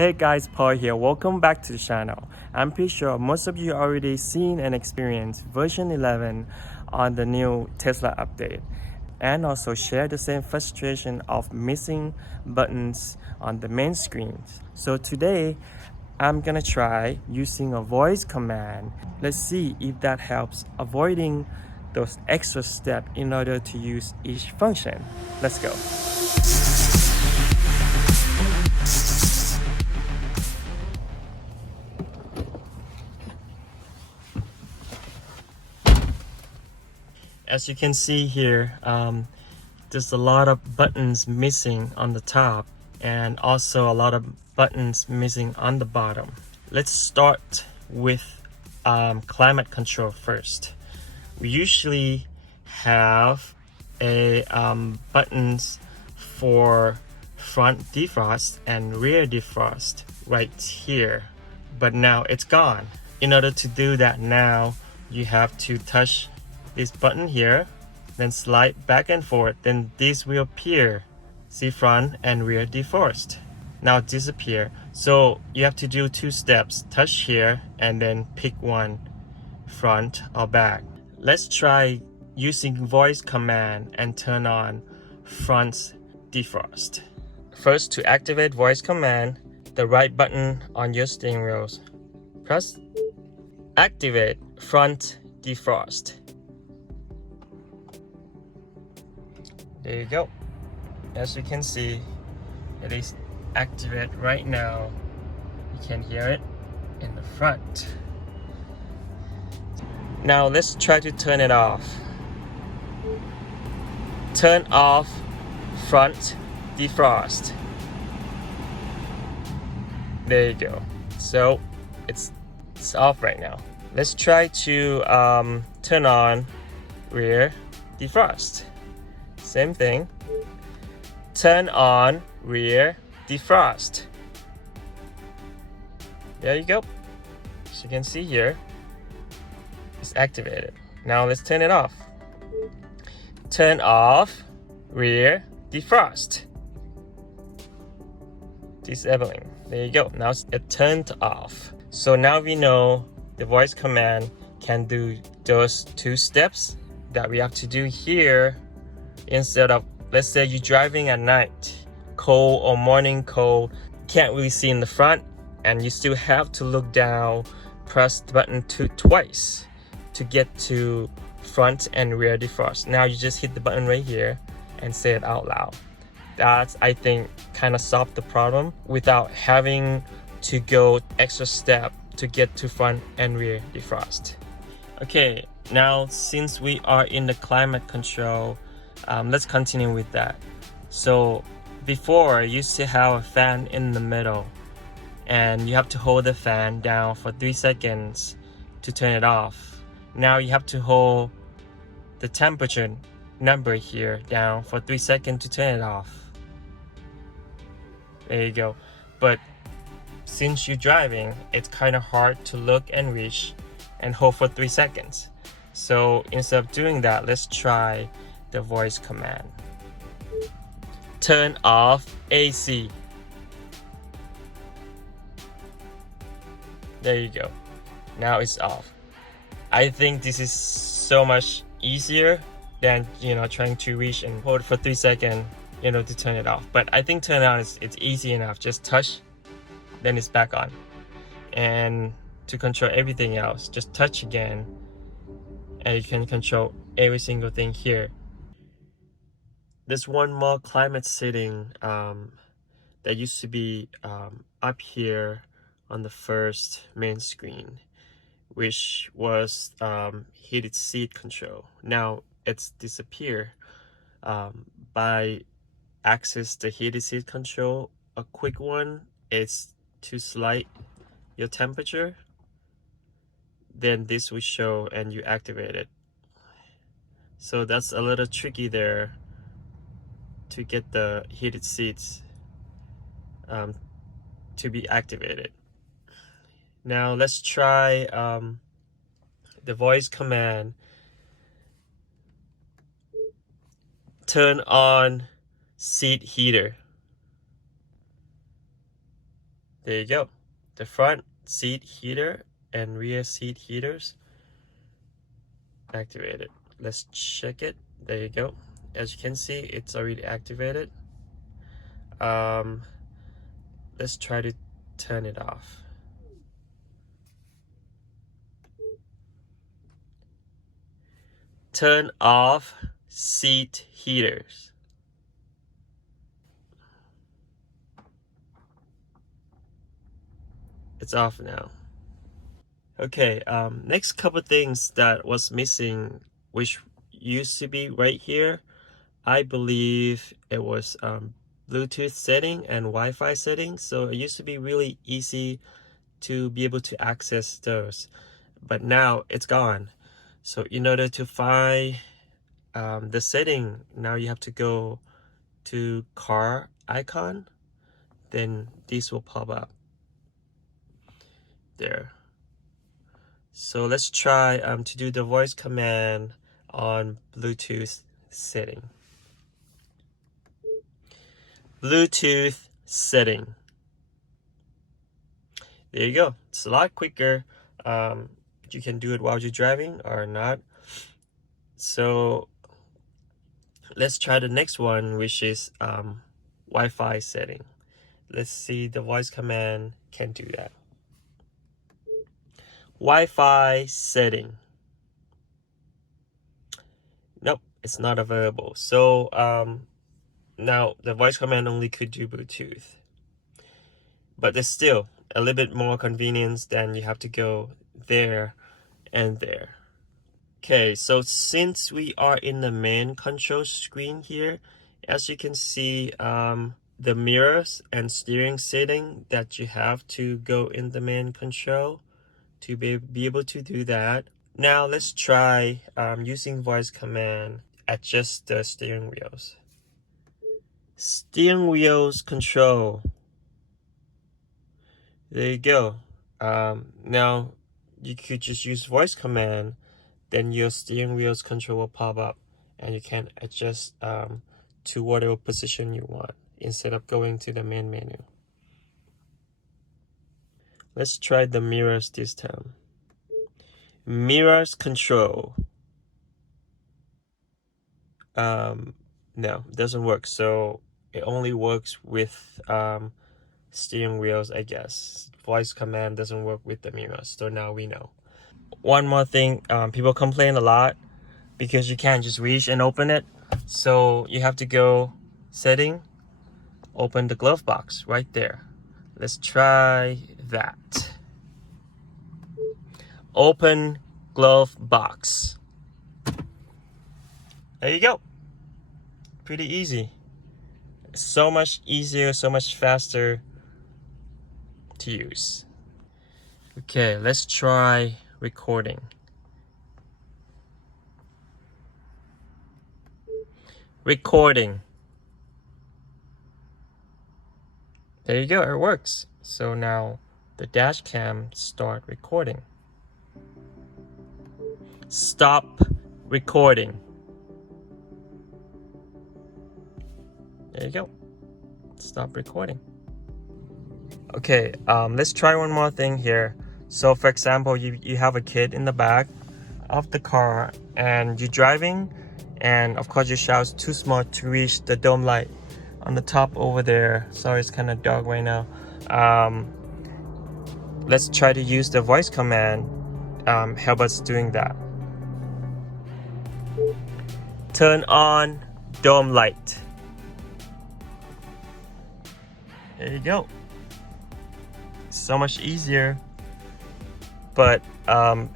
Hey guys, Paul here. Welcome back to the channel. I'm pretty sure most of you already seen and experienced version 11 on the new Tesla update, and also share the same frustration of missing buttons on the main screen. So today, I'm gonna try using a voice command. Let's see if that helps avoiding those extra steps in order to use each function. Let's go. As you can see here, there's a lot of buttons missing on the top and also a lot of buttons missing on the bottom. Let's start with climate control first. We usually have a buttons for front defrost and rear defrost right here, but now it's gone. In order to do that now, you have to touch this button here, then slide back and forth, then this will appear. See, front and rear defrost now disappear. So you have to do two steps: touch here and then pick one, front or back. Let's try using voice command and turn on front defrost. First, to activate voice command, the right button on your steering wheel, press activate front defrost. There you go. As you can see, it is activated right now. You can hear it in the front. Now let's try to turn it off. Turn off front defrost. There you go. So it's off right now. Let's try to turn on rear defrost. Same thing. Turn on rear defrost. There you go. As you can see here, it's activated. Now let's turn it off. Turn off rear defrost. Disabling. There you go. Now it turned off. So now we know the voice command can do those two steps that we have to do here. Instead of, let's say you're driving at night, cold or morning cold, can't really see in the front, and you still have to look down, press the button twice to get to front and rear defrost. Now you just hit the button right here and say it out loud. That's, I think, kind of solved the problem without having to go extra step to get to front and rear defrost. Okay, now since we are in the climate control, let's continue with that. So before, you used to have a fan in the middle and you have to hold the fan down for 3 seconds to turn it off. Now you have to hold the temperature number here down for 3 seconds to turn it off. There you go. But since you're driving, it's kind of hard to look and reach and hold for 3 seconds. So instead of doing that, let's try the voice command. Turn off AC. There you go. Now it's off. I think this is so much easier than trying to reach and hold for 3 seconds to turn it off. But I think turn on it's easy enough. Just touch, then it's back on. And to control everything else, just touch again and you can control every single thing here. There's one more climate setting that used to be up here on the first main screen, which was heated seat control. Now it's disappeared. By access the heated seat control, a quick one is to slide your temperature, then this will show and you activate it. So that's a little tricky there to get the heated seats to be activated. Now let's try the voice command. Turn on seat heater. There you go. The front seat heater and rear seat heaters activated. Let's check it. There you go. As you can see, it's already activated. Let's try to turn it off. Turn off seat heaters. It's off now. Okay, next couple things that was missing, which used to be right here. I believe it was Bluetooth setting and Wi-Fi settings. So it used to be really easy to be able to access those, but now it's gone. So in order to find the setting, now you have to go to car icon, then this will pop up there. So let's try to do the voice command on Bluetooth setting. Bluetooth setting. There you go. It's a lot quicker. You can do it while you're driving or not. So let's try the next one, which is Wi-Fi setting. Let's see the voice command can do that. Wi-Fi setting. Nope, it's not available. So now the voice command only could do Bluetooth, but there's still a little bit more convenience than you have to go there and there. Okay, so since we are in the main control screen here, as you can see, the mirrors and steering setting that you have to go in the main control to be able to do that. Now let's try using voice command, adjust the steering wheels. Steering wheels control. There you go. Now you could just use voice command, then your steering wheels control will pop up and you can adjust to whatever position you want instead of going to the main menu. Let's try the mirrors this time. Mirrors control. No, it doesn't work. So it only works with steering wheels, I guess. Voice command doesn't work with the mirrors. So now we know. One more thing, people complain a lot because you can't just reach and open it. So you have to go setting, open the glove box right there. Let's try that. Open glove box. There you go. Pretty easy. So much easier, so much faster to use. Okay, let's try recording. Recording. There you go, it works. So now the dash cam start recording. Stop recording. There you go. Stop recording. Okay, let's try one more thing here. So for example, you have a kid in the back of the car and you're driving, and of course your shadow's too small to reach the dome light on the top over there. Sorry, it's kind of dark right now. Let's try to use the voice command, help us doing that. Turn on dome light. There you go. So much easier, but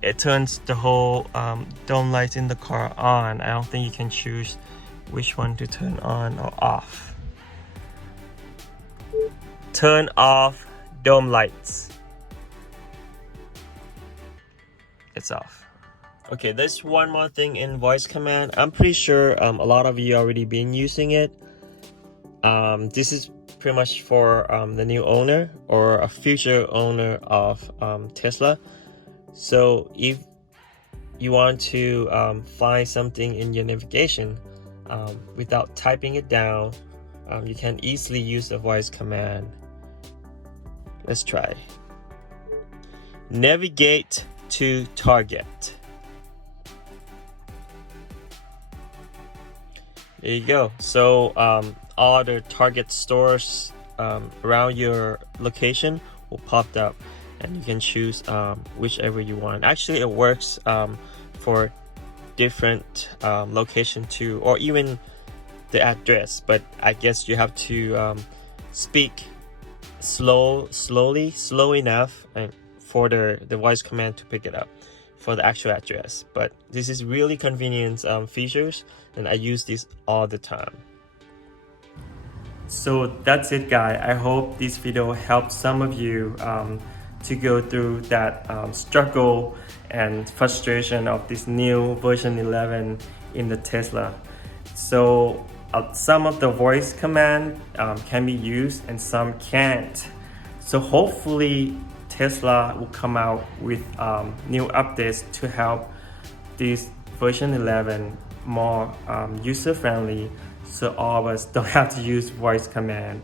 it turns the whole dome light in the car on. I don't think you can choose which one to turn on or off. Turn off dome lights. It's off. Okay, there's one more thing in voice command. I'm pretty sure a lot of you already been using it. This is pretty much for the new owner or a future owner of Tesla. So if you want to find something in your navigation without typing it down, you can easily use the voice command. Let's try. Navigate to target. There you go. So all the Target stores around your location will pop up, and you can choose whichever you want. Actually, it works for different location too, or even the address. But I guess you have to speak slow enough and for the voice command to pick it up for the actual address. But this is really convenient features, and I use this all the time. So that's it, guys. I hope this video helped some of you to go through that struggle and frustration of this new version 11 in the Tesla. So some of the voice command can be used and some can't. So hopefully Tesla will come out with new updates to help this version 11 more user-friendly, so all of us don't have to use voice command,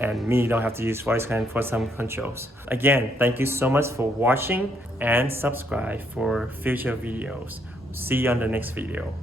and me don't have to use voice command for some controls. Again, thank you so much for watching, and subscribe for future videos. See you on the next video.